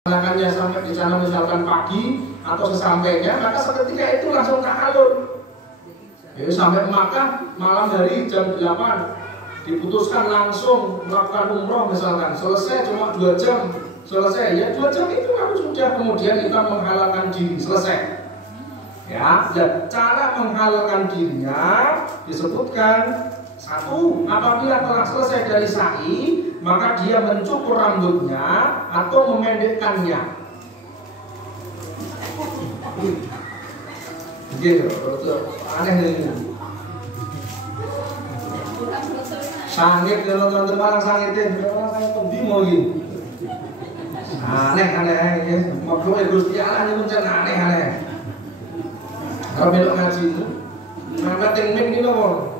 Melaksanakannya sampai di sana misalkan pagi atau sesampainya, maka seketika itu langsung tahallul. Jadi sampai Makkah malam hari jam 8 diputuskan langsung melakukan umroh misalkan, selesai cuma 2 jam, selesai ya 2 jam itu lalu sudah, kemudian kita menghalalkan diri, selesai. Ya, dan cara menghalalkan dirinya disebutkan satu, apabila telah selesai dari sa'i, maka dia mencukur rambutnya atau memendekkannya. Gitu, aneh ini. Sangit kalau nonton malang sangitin, orang kayak pembimo gitu. Aneh ya. Makhluk Gusti Allah itu kan aneh. Kalau belok ngaji itu, maka teknik ini loh.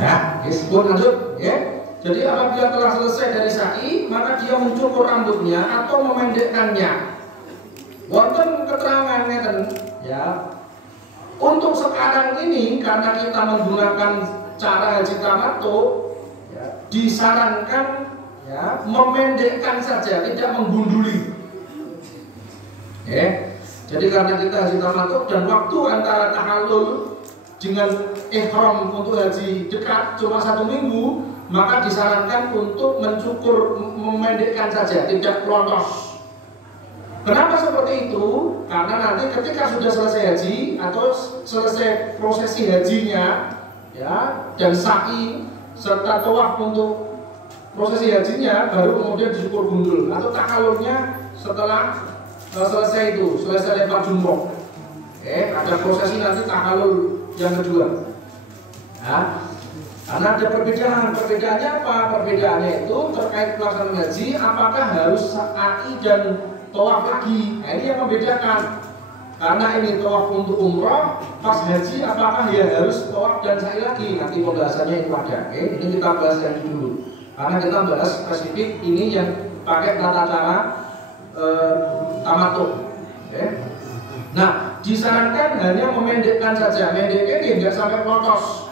Ya, disebut lanjut, ya. Jadi apabila telah selesai dari sa'i, maka dia mencukur rambutnya atau memendekkannya. Wonten keterangannya kan, ya. Untuk sekarang ini karena kita menggunakan cara haji tamattu, ya, disarankan ya memendekkan saja, tidak menggunduli. Ya. Jadi karena kita haji tamattu dan waktu antara tahallul dengan ihram untuk haji dekat cuma 1 minggu, maka disarankan untuk mencukur, memendekkan saja, tidak pelontos. Kenapa seperti itu? Karena nanti ketika sudah selesai haji atau selesai prosesi hajinya, ya, dan sa'i serta tawaf untuk prosesi hajinya, baru kemudian dicukur gundul atau tahallulnya setelah selesai itu, selesai lempar jumroh. Ada prosesi nanti tahallul yang kedua. Ya. Karena ada perbedaan. Perbedaannya apa? Perbedaannya itu terkait pelaksanaan haji, apakah harus sa'i dan tawaf lagi? Nah, ini yang membedakan. Karena ini tawaf untuk umroh, pas haji apakah ya harus tawaf dan sa'i lagi? Nanti pembahasannya itu ada. Ini kita bahas yang dulu. Karena kita bahas spesifik ini yang pakai tata cara tamattu. Nah, disarankan hanya memendekkan saja. Mendeknya tidak sampai potos.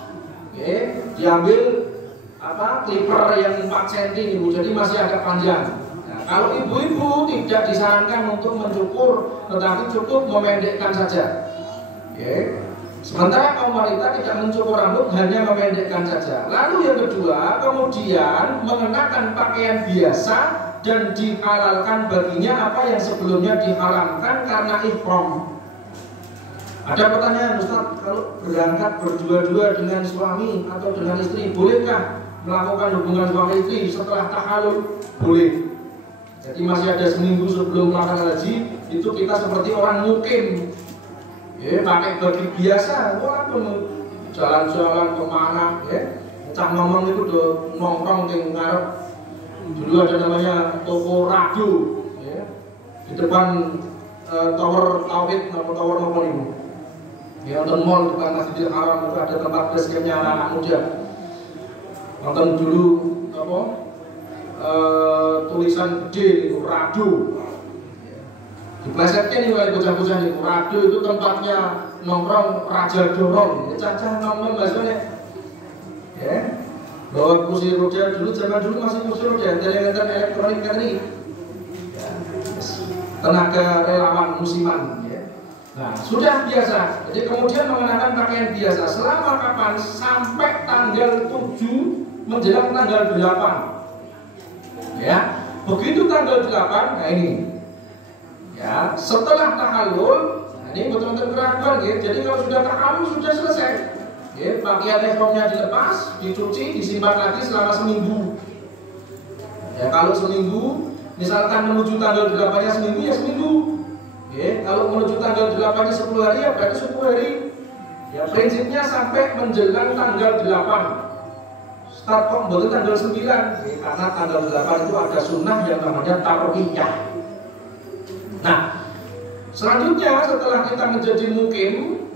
Diambil clipper yang 4 cm Ibu, jadi masih agak panjang. Nah, kalau ibu-ibu tidak disarankan untuk mencukur, tetapi cukup memendekkan saja. Sementara kaum wanita tidak mencukur rambut, hanya memendekkan saja. Lalu yang kedua, kemudian mengenakan pakaian biasa dan dihalalkan baginya apa yang sebelumnya diharamkan karena ihram. Ada pertanyaan, Ustaz, kalau berangkat berdua-dua dengan suami atau dengan istri, bolehkah melakukan hubungan suami istri setelah tahallul? Boleh. Jadi masih ada seminggu sebelum melaksanakan haji, itu kita seperti orang mukim. Pakai baju biasa, walaupun jalan-jalan kemana, cah ngomong itu udah nongkrong di ngarep. Dulu ada namanya toko Rado, di depan tower Tauhid atau tower apa ini? Nonton mall depan Masjidil Haram itu ada tempat basketnya anak-anak muda. Nonton dulu apa? Tulisan gede itu Rado. Diplesetnya nih oleh bocah-bocah nih, Rado itu tempatnya nongkrong Raja Dorong. Cacah nongkrong bahasanya. Bawa kursi roda dulu, zaman dulu masih kursi roda, telepon elektronik kan ini. Tenaga relawan musiman. Nah, sudah biasa. Jadi kemudian mengenakan pakaian biasa selama kapan? Sampai tanggal 7 menjelang tanggal 8. Ya, begitu tanggal 8, nah ini. Ya, setelah tahallul, nah ini betul-betul keraguan ya. Jadi kalau sudah tahallul sudah selesai. Pakaian ihramnya dilepas, dicuci, disimpan lagi selama seminggu. Ya, kalau seminggu, misalkan menuju tanggal 8-nya seminggu ya seminggu. Kalau menuju tanggal 8-nya 10 hari ya berarti 10 hari. Ya, prinsipnya sampai menjelang tanggal 8. Start kok betul tanggal 9. Karena tanggal 8 itu ada sunnah yang namanya tarwiyah. Nah, selanjutnya setelah kita menjadi mukim,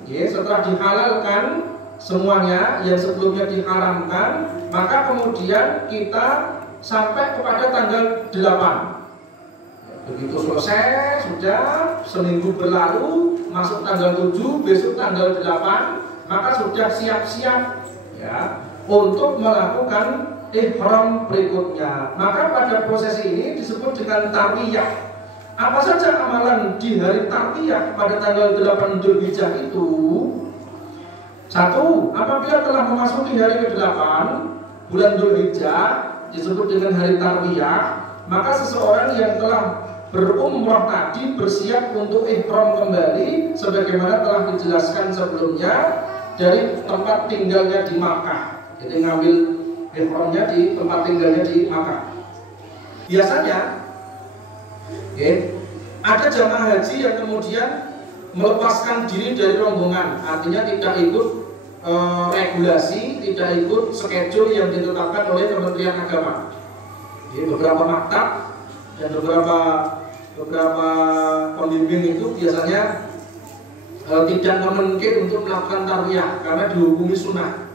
setelah dihalalkan semuanya yang sebelumnya diharamkan, maka kemudian kita sampai kepada tanggal 8. Begitu selesai, sudah seminggu berlalu, masuk tanggal 7, besok tanggal 8, maka sudah siap-siap ya untuk melakukan ihram berikutnya. Maka pada prosesi ini disebut dengan tarwiyah. Apa saja amalan di hari tarwiyah pada tanggal 8 Dzulhijjah itu? 1. Apabila telah memasuki hari ke-8 bulan Dzulhijjah disebut dengan hari tarwiyah, maka seseorang yang telah berumrah tadi bersiap untuk ihram kembali sebagaimana telah dijelaskan sebelumnya dari tempat tinggalnya di Makkah. Jadi ngambil ihramnya di tempat tinggalnya di Makkah. Biasanya ada jamaah haji yang kemudian melepaskan diri dari rombongan, artinya tidak ikut regulasi, tidak ikut schedule yang ditetapkan oleh Kementerian Agama. Beberapa maktab dan beberapa pembimbing itu biasanya tidak memungkinkan untuk melakukan tarwiyah karena dihukumi sunnah.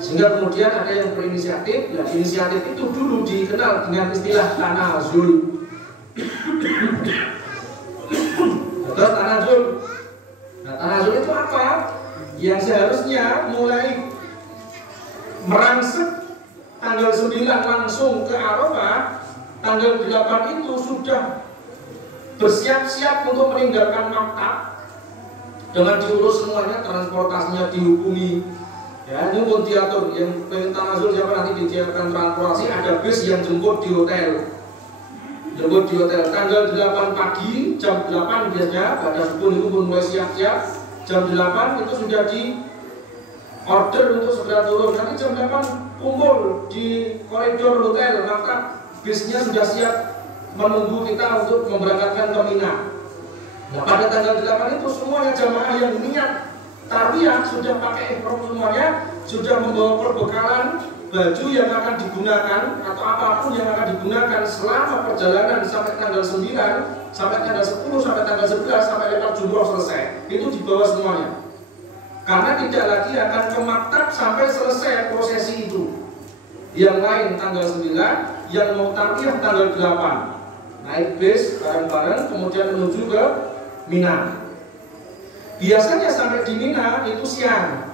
Sehingga kemudian ada yang berinisiatif. Ya, inisiatif itu dulu dikenal dengan istilah tanazul. Terus tanazul. Nah, tanazul itu apa? Yang seharusnya mulai merangsek tanggal 9 langsung ke Arafah, tanggal 8 itu sudah bersiap-siap untuk meninggalkan maktab dengan diurus semuanya, transportasinya dihukumi. Ya, ini pun diatur. Yang tanazul siapa nanti disiapkan transportasi, ada bis yang jemput di hotel. Jemput di hotel tanggal 8 pagi, jam 8 biasanya pada subuh itu pun mulai siap-siap. Jam 8 itu sudah di order untuk segera turun. Nanti jam 8 kumpul di koridor hotel, maka bisnya sudah siap menunggu kita untuk memberangkatkan ke Mina. Nah, pada tanggal 8 itu semuanya jamaah yang niat tarwiyah sudah pakai ihram semuanya, sudah membawa perbekalan baju yang akan digunakan atau apapun yang akan digunakan selama perjalanan sampai tanggal 9, sampai tanggal 10, sampai tanggal 11, sampai lepas jumroh selesai. Itu dibawa semuanya. Karena tidak lagi akan ke maktab sampai selesai prosesi itu. Yang lain tanggal 9, yang mau tarwiyah tanggal 8. Naik bis bareng-bareng kemudian menuju ke Mina. Biasanya sampai di Mina itu siang.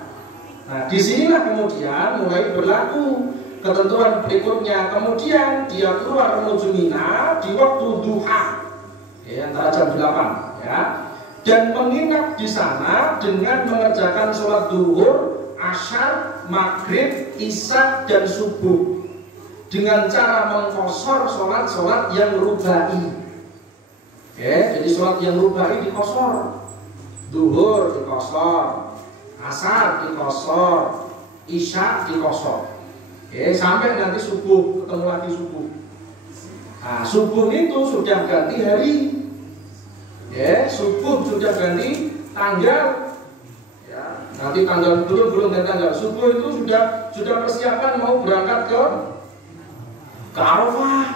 Nah, disinilah kemudian mulai berlaku ketentuan berikutnya. Kemudian dia keluar menuju Mina di waktu duha, antara jam 8, ya, dan menginap di sana dengan mengerjakan sholat duhur, asyar, maghrib, isya, dan subuh dengan cara mengkosor sholat-sholat yang rubai. Jadi sholat yang rubai dikosor, duhur dikosor, asar dikosor, isya dikosor, sampai nanti subuh, ketemu lagi subuh. Nah, subuh itu sudah ganti hari, subuh sudah ganti tanggal, nanti tanggal belum ganti tanggal. Subuh itu sudah persiapan mau berangkat ke Arafah.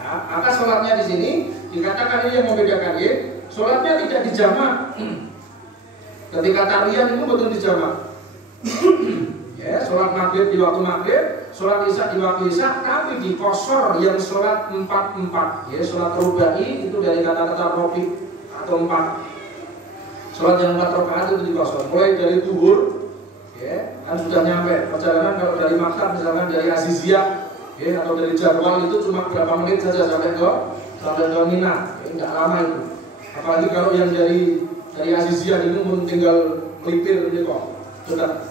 Nah, maka sholatnya di sini dikatakan ini yang membedakan, sholatnya tidak dijamak. Ketika tarwiyah itu betul dijamak. Sholat maghrib di waktu maghrib, sholat isya di waktu isya, tapi dikosor yang sholat 4-4. Sholat rubai itu dari kata-kata robi atau 4. Sholat yang 4 rakaat itu dikosor. Mulai dari duhur, kan sudah nyampe. Perjalanan kalau dari Makkah misalkan dari Aziziyah, atau dari Jarwal itu cuma berapa menit saja sampai ke Mina. Nggak lama itu. Apalagi kalau yang dari Aziziyah itu pun tinggal melipir gitu kok. Sudah.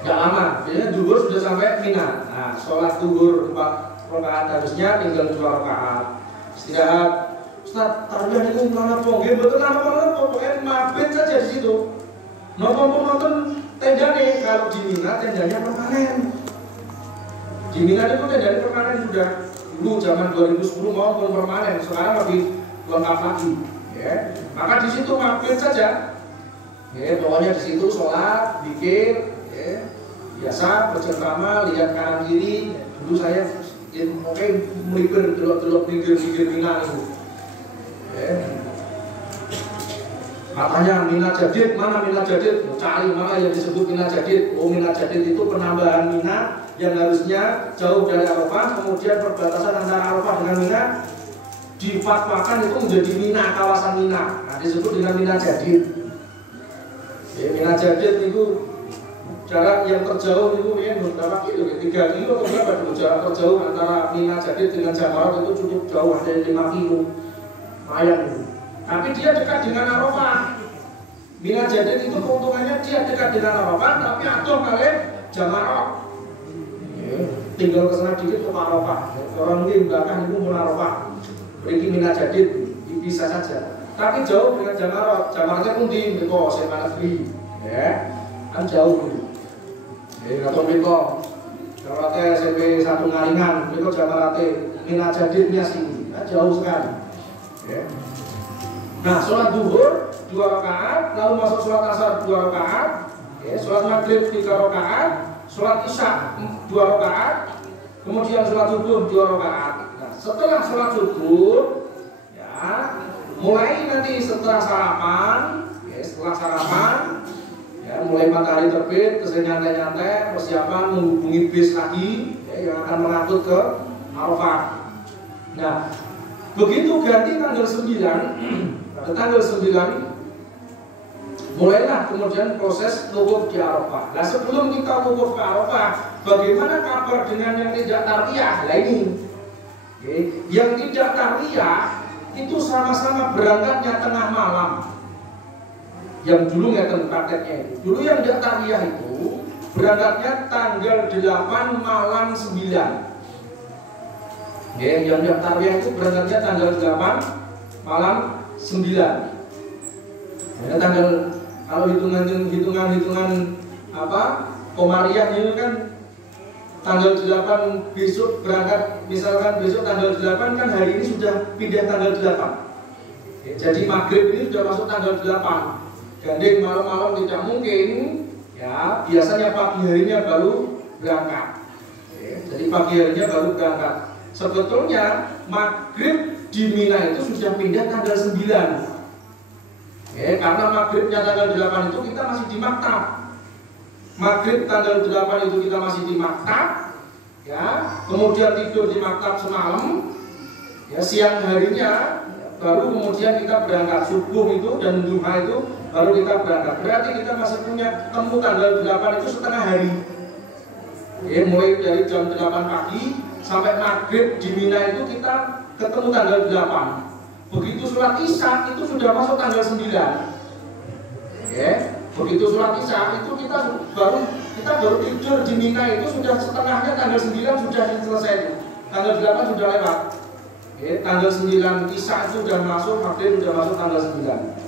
Nggak lama. Biasanya duhur sudah sampai Mina. Nah, sholat duhur 4 rakaat harusnya tinggal 2 rakaat. Istirahat. Ustaz, tarwiyah itu mana pong? Betul apa? Pokoknya mabit saja di situ. Nonton tenda nih. Kalau di Mina tendanya permanen. Di Mina itu tendanya permanen sudah. Dulu zaman 2010 maupun permanen. Sekarang lebih lengkap lagi. Maka di situ mabit saja. Pokoknya di situ sholat, bikin, biasa bercengkrama, lihat kanan kiri. Dulu saya mungkin melipir delok-delok pinggir Mina itu. Katanya Mina Jadid, mana Mina Jadid? Cari mana yang disebut Mina Jadid. Mina Jadid itu penambahan Mina yang harusnya jauh dari Arafah, kemudian perbatasan antara Arafah dengan Mina difatwakan itu menjadi Mina, kawasan Mina. Nah, disebut dengan Mina Jadid. Mina Jadid itu jarak yang terjauh itu ya berapa kilo ya? 3 kilo atau berapa dulu jarak terjauh antara Mina Jadid dengan Jamarat itu cukup jauh, ada 5 kilo lumayan itu. Tapi dia dekat dengan Arafah. Mina Jadid itu keuntungannya dia dekat dengan Arafah tapi adoh kali Jamarat ya, tinggal kesana dikit ke Arafah. Orang ini belakang itu mulai Arafah pergi Mina Jadid bisa saja, tapi jauh dengan Jamarat. Jamaratnya pun di Meko SMA Negeri ya, kan jauh gitu. Atau Meko Jamaratnya SMP 1 Ngaringan, Meko Jamaratnya Mina Jadidnya sini, nah, jauh sekali ya. Nah, sholat duhur 2 rakaat, lalu masuk sholat asar 2 rakaat ya, sholat maghrib 3 rakaat, sholat isya 2 rakaat, kemudian sholat subuh 2 rakaat. Nah, setelah sholat subuh ya, mulai nanti setelah sarapan ya, ya, mulai matahari terbit, kesini nyantai-nyantai, persiapan menghubungi bis lagi ya, yang akan mengangkut ke Arafah. Nah, begitu ganti tanggal 9, pada tanggal 9 mulailah kemudian proses wukuf di Arafah. Nah, sebelum kita wukuf ke Arafah, bagaimana kabar dengan yang tidak tarwiyah? Nah ini yang tidak tarwiyah itu sama-sama berangkatnya tengah malam. Yang dulu ngeten prakteknya itu. Dulu yang tidak tarwiyah itu berangkatnya tanggal 8 malam 9. Ya, yang tidak tarwiyah itu berangkatnya tanggal 8 malam 9. Ya, tanggal kalau hitungan apa? Komariah ini kan tanggal 8 besok berangkat, misalkan besok tanggal 8 kan hari ini sudah pindah tanggal 8. Ya, jadi maghrib ini sudah masuk tanggal 8. Gandeng malam-malam tidak mungkin ya, biasanya pagi harinya baru berangkat ya, jadi pagi harinya baru berangkat. Sebetulnya maghrib di Mina itu sudah pindah tanggal 9 ya, karena maghribnya tanggal 8 itu kita masih di maktab. Maghrib tanggal 8 itu kita masih di maktab ya, kemudian tidur di maktab semalam ya, siang harinya baru kemudian kita berangkat. Subuh itu dan duha itu baru kita berangkat. Berarti kita masih punya temu tanggal 8 itu setengah hari ya, mulai dari jam 8 pagi sampai maghrib di Mina itu kita ketemu tanggal 8. Begitu sholat isya itu sudah masuk tanggal 9 ya. Begitu sholat isya itu kita baru tidur di Mina itu sudah setengahnya tanggal 9 sudah selesai. Tanggal 8 sudah lewat ya, tanggal 9 isya itu sudah masuk, maghrib sudah masuk tanggal 9.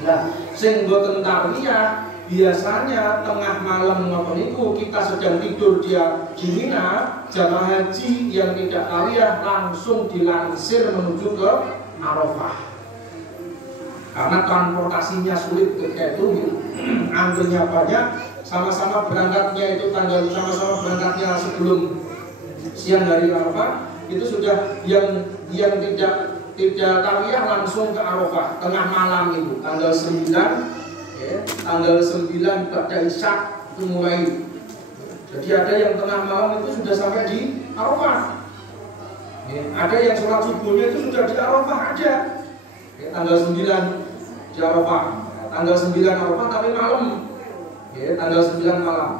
Nah, sing boten tarwiyah biasanya tengah malam ngoten niku kita sedang tidur dia di Mina, jamaah haji yang tidak tarwiyah langsung dilansir menuju ke Arafah. Karena transportasinya sulit ketika itu, antrinya banyak, sama-sama berangkatnya itu sama-sama berangkatnya sebelum siang hari Arafah, itu sudah yang tidak tarwiyah langsung ke Arafah tengah malam itu tanggal 9 ya, tanggal 9 pada isya itu mulai. Jadi ada yang tengah malam itu sudah sampai di Arafah ya, ada yang sholat subuhnya itu sudah di Arafah ada ya, tanggal 9 di Arafah ya, tanggal 9 Arafah tapi malam ya, tanggal 9 malam.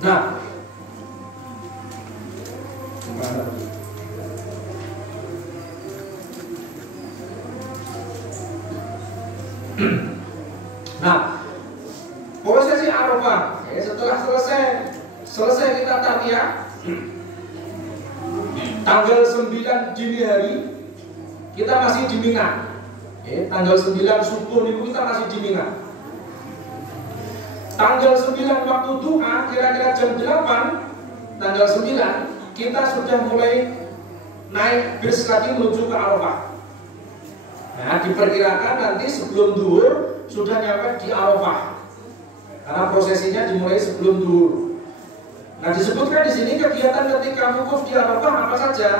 Nah, gimana? Nah, prosesi Arafah ya, setelah selesai kita tarwiyah tanggal 9 dini hari kita masih di Mina ya, tanggal 9 subuh itu kita masih di Mina. Tanggal 9 waktu duha kira-kira jam 8 tanggal 9 kita sudah mulai naik bis lagi menuju ke Arafah. Nah, diperkirakan nanti sebelum duhur sudah nyampe di Arafah, karena prosesinya dimulai sebelum duhur. Nah, disebutkan di sini kegiatan ketika wukuf di Arafah apa saja.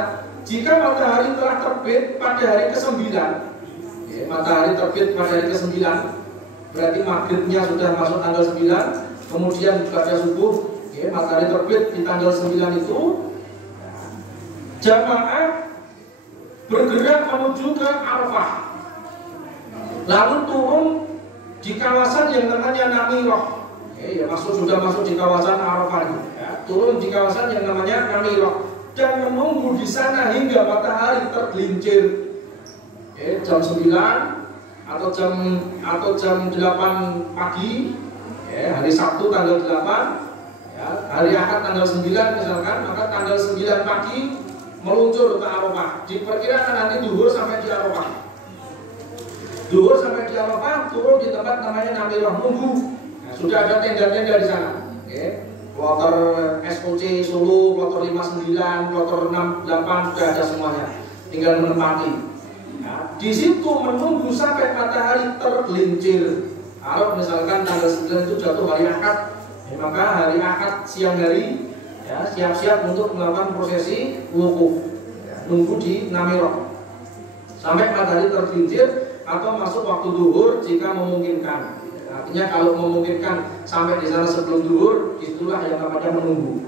Jika matahari telah terbit pada hari ke-9, ya, matahari terbit pada hari ke-9, berarti maghribnya sudah masuk tanggal 9, kemudian pada subuh, ya, matahari terbit di tanggal 9 itu, jamaah bergerak menuju ke Arafah. Lalu turun di kawasan yang namanya Namirah Ya, sudah masuk di kawasan Arafah, ya, turun di kawasan yang namanya Namirah dan menunggu di sana hingga matahari tergelincir. Jam 9 atau jam 8 pagi, ya, hari Sabtu tanggal 8, ya, hari Ahad tanggal 9 misalkan, maka tanggal 9 pagi meluncur ke Arafah. Diperkirakan nanti duhur sampai di Arafah. Duhur sampai di Arafah, turun di tempat namanya Namirah, nunggu. Nah, sudah ada tenda-tenda di sana. Kloter SOC Solo, kloter 59, kloter 68 sudah ada semuanya. Tinggal menempati. Nah, di situ menunggu sampai matahari tergelincir. Kalau misalkan tanggal 9 itu jatuh hari Ahad, ya, maka hari Ahad siang hari, ya, siap-siap untuk melakukan prosesi wukuf, ya, nunggu di Namirah sampai matahari tergelincir atau masuk waktu duhur jika memungkinkan. Artinya kalau memungkinkan sampai di sana sebelum duhur, itulah yang namanya menunggu.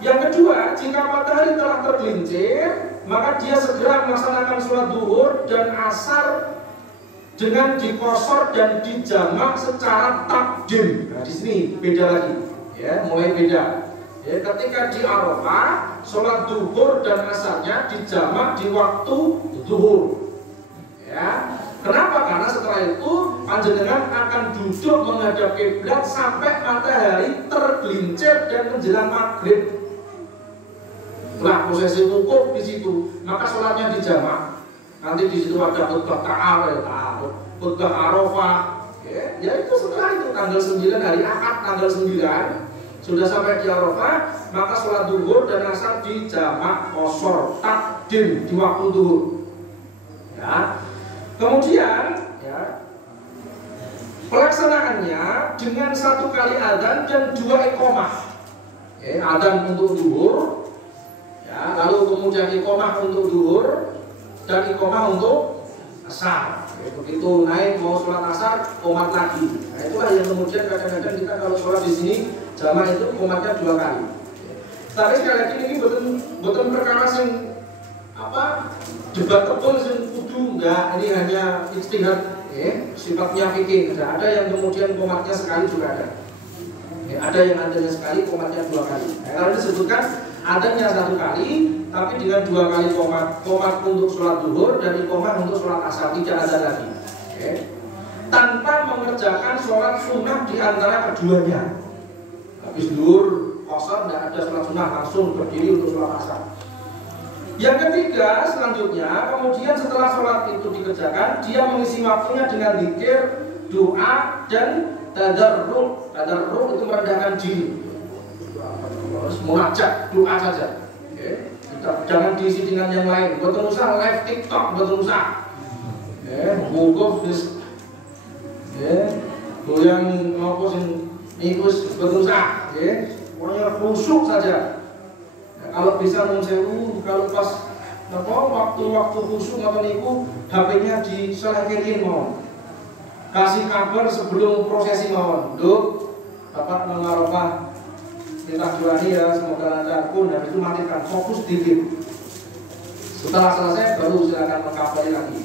Yang kedua, jika matahari telah tergelincir, maka dia segera melaksanakan sholat duhur dan asar dengan dikosor dan dijamak secara takdim. Nah, di sini beda lagi, ya, mulai beda. Ya, ketika di Arafah, sholat duhur dan asarnya dijamak di waktu duhur. Ya. Kenapa? Karena setelah itu panjenengan akan duduk menghadap kiblat sampai matahari tergelincir dan menjelang maghrib. Nah, prosesi wukuf di situ, maka sholatnya dijamak. Nanti di situ ada khutbah ta'arifah, khutbah Arafah. Ya itu setelah itu tanggal 9 hari Ahad tanggal 9 sudah sampai di Arafah, maka sholat duhur dan asar dijamak qashar takdim di waktu duhur. Ya. Kemudian, ya, pelaksanaannya dengan 1 kali adzan dan 2 iqamah. Adzan untuk duhur, ya, lalu kemudian iqamah untuk duhur dan iqamah untuk asar. Begitu naik mau sholat asar, qomat lagi. Nah, itulah yang kemudian kadang-kadang kita kalau sholat di sini jamaah itu qomatnya 2 kali. Tapi sekali lagi ini betul perkara sing apa debat tebal sing kudu enggak, ini hanya ijtihad, sifatnya fikih. Ada yang kemudian qomatnya sekali juga ada. Ada yang adanya sekali, qomatnya 2 kali. Kalau disebutkan adanya 1 kali, tapi dengan 2 kali qomat untuk sholat duhur dan iqamah untuk sholat asar, tidak ada lagi. Tanpa mengerjakan sholat sunnah di antara keduanya. Habis duhur qashar tidak ada sholat sunnah, langsung berdiri untuk sholat asar. Yang ketiga, selanjutnya, kemudian setelah sholat itu dikerjakan, dia mengisi waktunya dengan zikir, doa, dan tadarruk. Tadarruk itu merendahkan diri. Munajat, doa saja. Jangan diisi dengan yang lain. Betul usah live TikTok, betul usah. Wukuf, goyang ngopo sing nikus, betul usah. Pokoknya khusyuk saja. Kalau bisa nunsewu, kalau pas waktu khusyuk atau niku HP-nya diselekirin mau. Kasih kabar sebelum prosesi mawon. Duh, Bapak mengarafah minta juani ya, semoga lancar pun, dan itu matikan, fokus dikit. Setelah selesai baru silakan mengkabari lagi.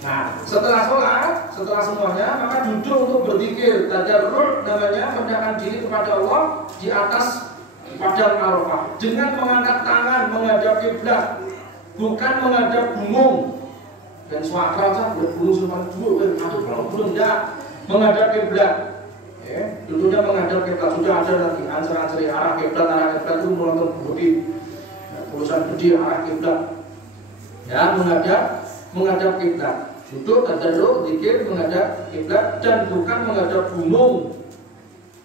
Nah, setelah sholat, setelah semuanya, maka duduk untuk berzikir. Tadarruk namanya, merendahkan diri kepada Allah di atas padang Arafah dengan mengangkat tangan menghadap kiblat, bukan menghadap gunung. Dan suara saja gunung sempat dulu, atau kalau belum tidak menghadap kiblat. Dulunya menghadap kiblat, sudah ada nanti ansar-ansar arah kiblat itu menonton budi, tulisan budi arah kiblat. Ya, menghadap kiblat. Duduk tadarruk, zikir menghadap kiblat dan bukan menghadap gunung.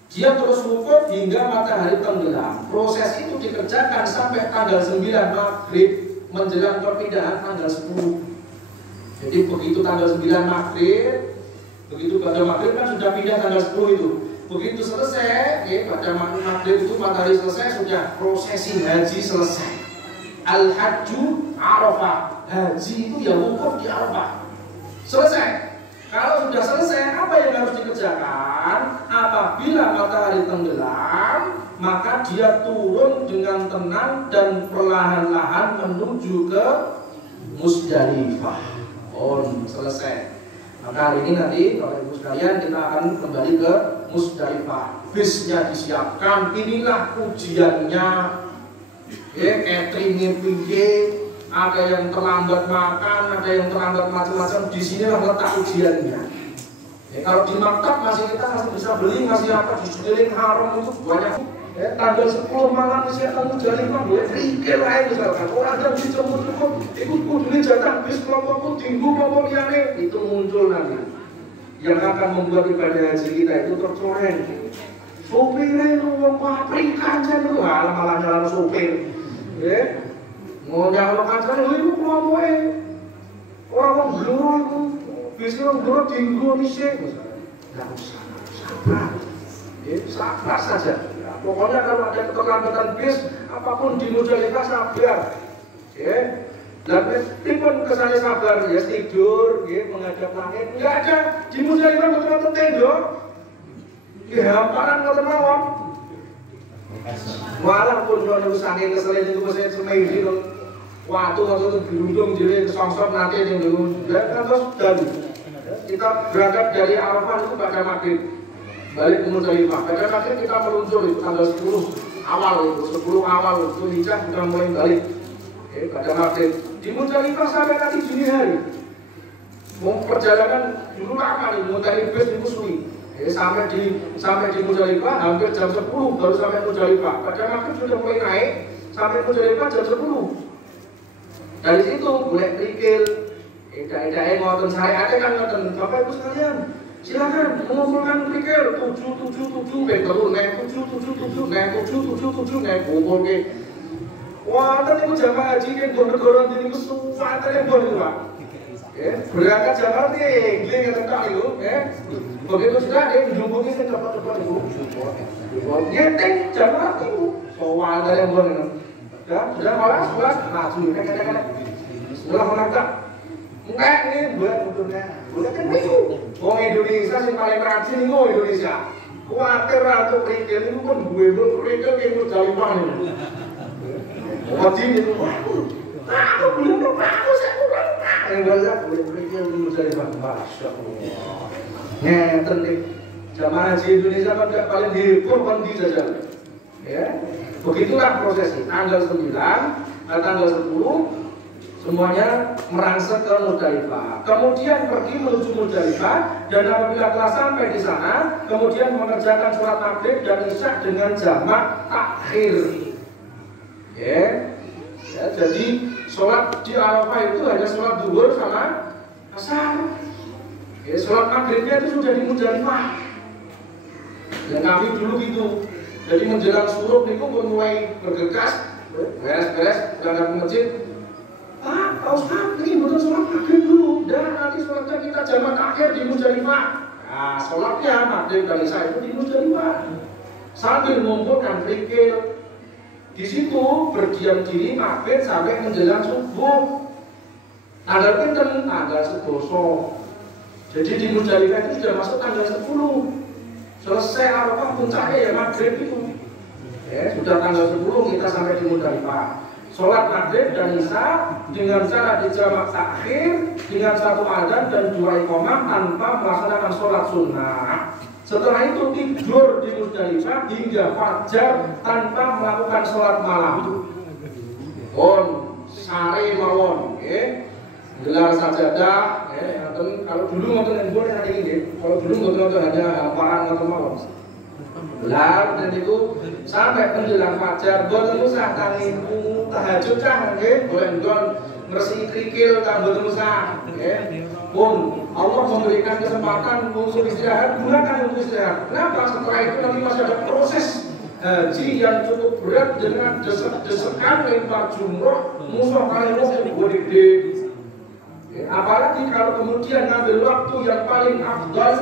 Dia terus wukuf hingga matahari tenggelam. Proses itu dikerjakan sampai tanggal 9 maghrib menjelang perpindahan tanggal 10. Jadi begitu tanggal 9 maghrib, begitu pada maghrib kan sudah pindah tanggal 10 itu. Begitu selesai, pada maghrib itu matahari selesai, sudah prosesi haji selesai. Al-Hajju Arafah. Haji itu ya wukuf di Arafah. Selesai. Kalau sudah selesai, apa yang harus dikerjakan? Apabila matahari tenggelam, maka dia turun dengan tenang dan perlahan-lahan menuju ke Musdalifah. Oh, selesai. Maka hari ini nanti Bapak Ibu sekalian kita akan kembali ke Musdalifah. Bisnya disiapkan, inilah ujiannya. Cateringnya piye, ada yang terlambat makan, ada yang terlambat macam-macam. Di sinilah letak ujiannya. Kalau di maktab kita masih bisa beli, masih apa di sekeliling haram itu banyak. Tanggal 10 malam masih akan Musdalifah, boleh rikil aja misalkan. Orang yang dijemput-jemput, ikut kuduli jatah bis kelompokku, tinggu kelompok liane, itu muncul nanti. Yang akan membuat ibadah haji kita itu tercoreng. Sopirnya itu mau pabrikan saja itu, malah nyala sopir. Mau nyala kancane, itu kelompoknya. Orang bluro itu, biasanya bluro tinggu misik. Tidak usah, sabar. Sabar saja. Pokoknya kalau ada keterlambatan bis, apapun di Musdalifah sabar. Dan pun kesannya sabar, ya tidur, menghadap langit. Enggak ada di Musdalifah betul-betul tenda. Hamparan ngoten mawon. Walaupun kalau usahane keselin itu mesti semedi to. Waktu ngoten dirundung dhewe kesongsor nanti ning dulu. Terus dan kita berangkat dari Arafah itu pada maghrib. Balik ke Musdalifah. Pada maghrib kita meluncur itu tanggal 10 awal itu, 10 awal itu Hijjah kita mulai balik. Pada maghrib di Musdalifah sampai nanti Juni hari. Mau perjalanan dulu lama nih, mau dari bis itu suwi. Sampai di Musdalifah hampir jam 10 baru sampai Musdalifah. Pada maghrib sudah mulai naik sampai Musdalifah jam 10. Dari situ boleh kerikil. Edah-edah ngoten syariatnya kan ngoten. Bapak Ibu sekalian, silakan mengumpulkan kerikil 777 betul nek 777 nek 777 nek kumpul ke. Wah, tadi itu jamaah haji kan gon-goran di niku suwate bon itu, Pak. Berangkat jamaah nih, gile ngetek itu, begitu sudah dia menjumpungi ke tempat-tempat itu. Nyeting jamaah itu, suwate yang bon itu. Sudah malas, maju, kadang-kadang. Setelah menangkap, enggak ini buat motornya, buat kan itu. Wong Indonesia sih paling rajin itu Indonesia. Kuatir atau kerikil itu kan gue kerikil kayak Musdalifah itu. Wajib itu, aku belum bagus, aku kurang. Enggak boleh berikir di Musdalifah, masya Allah. Ngeten nih, jamaah haji Indonesia kan tidak paling dihibur kan di saja. Begitulah prosesnya. Tanggal 9, tanggal 10 semuanya merangsek ke Musdalifah. Kemudian pergi menuju Musdalifah dan apabila telah sampai di sana, kemudian mengerjakan sholat maghrib dan isya dengan jamak takhir. Jadi sholat di Arafah itu hanya sholat zuhur sama asar. Sholat maghribnya itu sudah di Musdalifah. Dan kami dulu gitu. Jadi menjelang surup itu mulai bergegas, beres-beres, berangkat ke masjid. Pak Ustaz, ini betul sholat maghrib dulu. Dan nanti sholatnya kita jamak akhir di Musdalifah. Nah, sholatnya maghrib dan isya itu di Musdalifah. Sambil mengumpulkan kerikil. Di situ berdiam diri maghrib sampai menjelang subuh. Tanggal pinten, tanggal 11. Jadi di Musdalifah itu sudah masuk tanggal 10. Selesai Arafah puncaknya ya maghrib itu. Sudah tanggal 10 kita sampai di Musdalifah. Sholat maghrib dan isya dengan cara dijamak takhir dengan satu adzan dan 2 iqamah tanpa melaksanakan sholat sunnah. Setelah itu tidur di Musdalifah hingga fajar tanpa melakukan sholat malam. Sare mawon, gelar sajadah. Kalau dulu ngoten yang boleh hari ini, kalau dulu ngoten hanya hamparan ngoten mawon. Gelar dan itu sampai menjelang fajar. Boten usah tangi tahajud cah, boleh nggon ngresiki krikil tak boten usah. Allah memberikan kesempatan untuk istirahat, gunakan untuk istirahat. Kenapa? Setelah itu nanti masih ada proses haji yang cukup berat dengan desek-desekan lempar jumroh, musuh kalian yang gede. Apalagi kalau kemudian ngambil waktu yang paling afdal,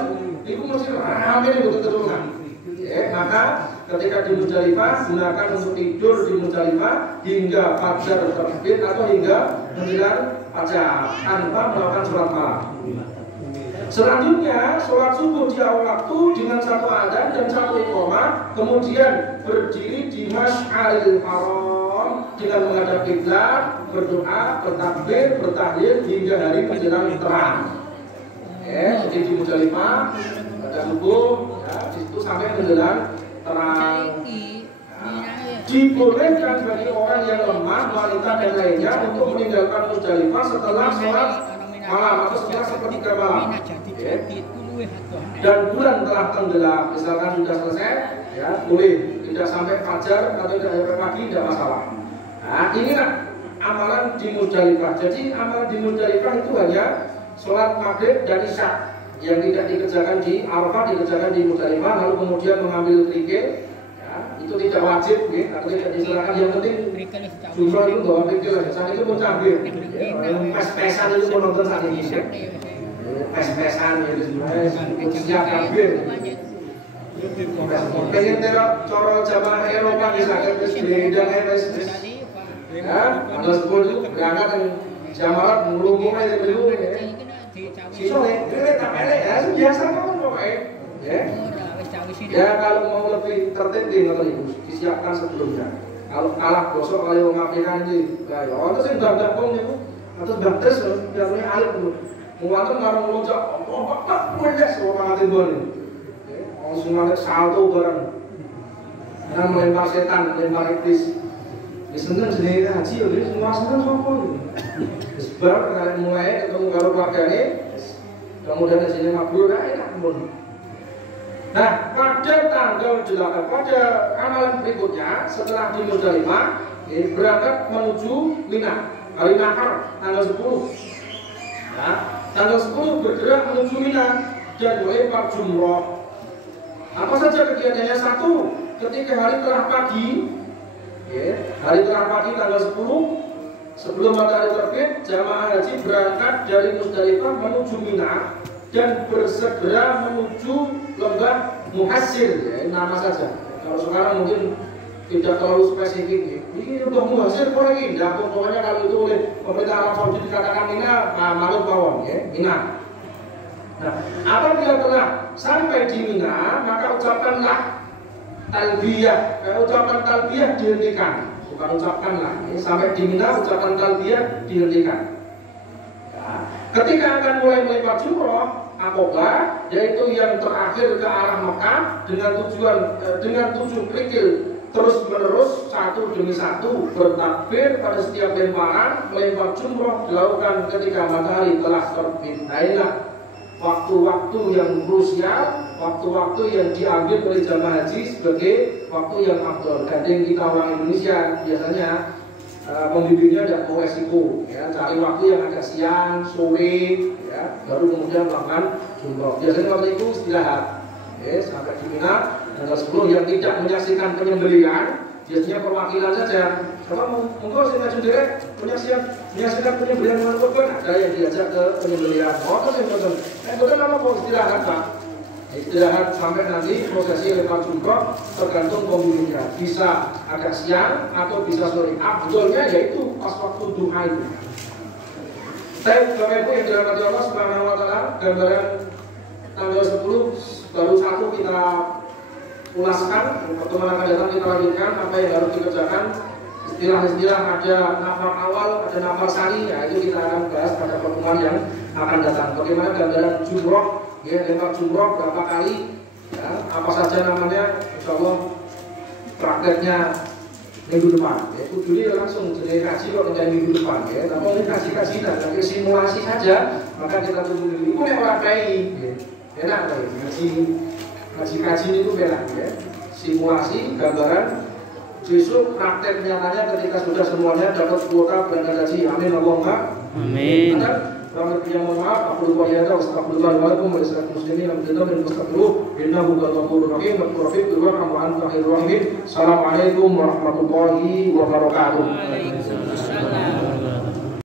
itu mesti ramai betul-betul. Maka ketika di Musdalifah gunakan untuk tidur di Musdalifah hingga fajar terbit atau hingga menjelang fajar tanpa melakukan sholat malam. Selanjutnya sholat subuh di awal waktu dengan satu adzan dan satu iqamah, kemudian berdiri di Masy'aril Haram dengan menghadap kiblat, berdoa, bertakbir, bertahlil hingga hari menjelang terang. Jadi di Muzdalifah pada subuh, ya, di situ sampai menjelang terang. Dibolehkan bagi orang yang lemah, wanita dan lainnya untuk meninggalkan Muzdalifah setelah sholat malam atau setelah sepertiga malam. Dan bulan telah tenggelam, misalkan sudah selesai, ya boleh, tidak sampai fajar atau tidak sampai pagi, tidak masalah. Nah, inilah amalan di Muzdalifah. Jadi amalan di Muzdalifah itu hanya sholat maghrib dan isya yang tidak dikerjakan di Arafah, dikerjakan di Muzdalifah, lalu kemudian mengambil kerikil. Itu tidak wajib, ya, atau tidak diserahkan. Yang penting jumlah itu bawa pikir aja. Saat itu pun campur, pes-pesan itu pun nonton saat ini, ya. Pes-pesan itu sebenarnya siap campur. Pengen terok coro jamaah Eropa misalkan terus beda terus, ya, ada 10 berangkat yang jamaah melumpuh aja dulu, ya. Sisone, ini tak pelek ya, biasa kan pokoknya, ya. Ya kalau mau lebih tertib disiapkan sebelumnya. Kalau kalah bosok kalau ngapain ini, ya itu sih dah pun itu, atau batas biarnya alif dulu. Muatan ngarang melonjak, tak boleh semua mati boleh. Langsung ada salto bareng. Yang melempar setan, melempar iblis. Seneng sendiri haji, jadi semua seneng sopo. Sebab kalian mulai ketemu kalau keluarganya, kemudian di sini mabrur, enak pun. Nah, pada tanggal 8, pada amalan berikutnya setelah di Muzdalifah, berangkat menuju Mina, hari Nahar, tanggal 10. Nah, tanggal 10 bergerak menuju Mina dan melempar jumroh. Apa saja kegiatannya? Satu, ketika hari tengah pagi, hari tengah pagi tanggal 10, sebelum matahari terbit, jamaah haji berangkat dari Muzdalifah menuju Mina dan bersegera menuju lembah Muhassir, ya, nama saja. Kalau sekarang mungkin tidak terlalu spesifik. Ini lembah Muhassir kok indah. Pokoknya kalau itu oleh pemerintah Arab Saudi dikatakan Mina, malut bawang, ya, Mina. Nah, apabila telah sampai di Mina, maka ucapkanlah talbiyah. Ucapan talbiyah dihentikan, bukan ucapkanlah. Sampai di Mina, ucapan talbiyah dihentikan. Ketika akan mulai melempar jumroh, Aqobah, yaitu yang terakhir ke arah Mekah dengan tujuan dengan 7 kerikil terus menerus satu demi satu bertakbir pada setiap lemparan. Melempar jumroh dilakukan ketika matahari telah terbit. Nah, inilah waktu-waktu yang krusial, waktu-waktu yang diambil oleh jamaah haji sebagai waktu yang afdol. Kadang kita orang Indonesia biasanya pembimbingnya tidak mau resiko, ya, cari waktu yang agak siang, sore, ya, baru kemudian melakukan jumroh. Biasanya waktu itu istirahat, sampai di Mina tanggal 10 yang tidak menyaksikan penyembelihan, biasanya perwakilan saja. Kalau monggo saya maju direct menyaksikan penyembelihan hewan kurban, ada yang diajak ke penyembelihan. Oh, terus betul nama mau istirahat Pak. Istirahat sampai nanti prosesi lempar jumroh tergantung pemilihnya, bisa agak siang atau bisa sore. Abdulnya yaitu pas waktu duha itu. Saya Bapak Ibu yang dirahmati Allah Subhanahu wa taala, gambaran tanggal 10 baru satu kita ulaskan. Pertemuan akan datang kita lanjutkan apa yang harus dikerjakan. Istilah-istilah ada nafar awal, ada nafar sari, ya itu kita akan bahas pada pertemuan yang akan datang. Bagaimana gambaran jumroh, ya, lempar jumroh berapa kali, ya, apa saja namanya, insya Allah prakteknya minggu depan. Ya, jadi langsung jadi kaji kok dengan minggu depan, ya. Tapi ini kaji dan lagi simulasi saja, maka kita tunggu dulu. Itu yang orang baik, ya. Enak kan? Kaji itu enak, ya. Simulasi, gambaran. Besok praktek nyatanya ketika sudah semuanya dapat kuota berangkat haji. Amin Allahumma amin. Kami mohon maaf, aku lupa ya, astagfirullahaladzim, waalaikumsalam muslimin, alhamdulillah, wastaghfiruh, innahu ghafurur rahim, ghafurur rahim, wa rahim. Assalamualaikum warahmatullahi wabarakatuh.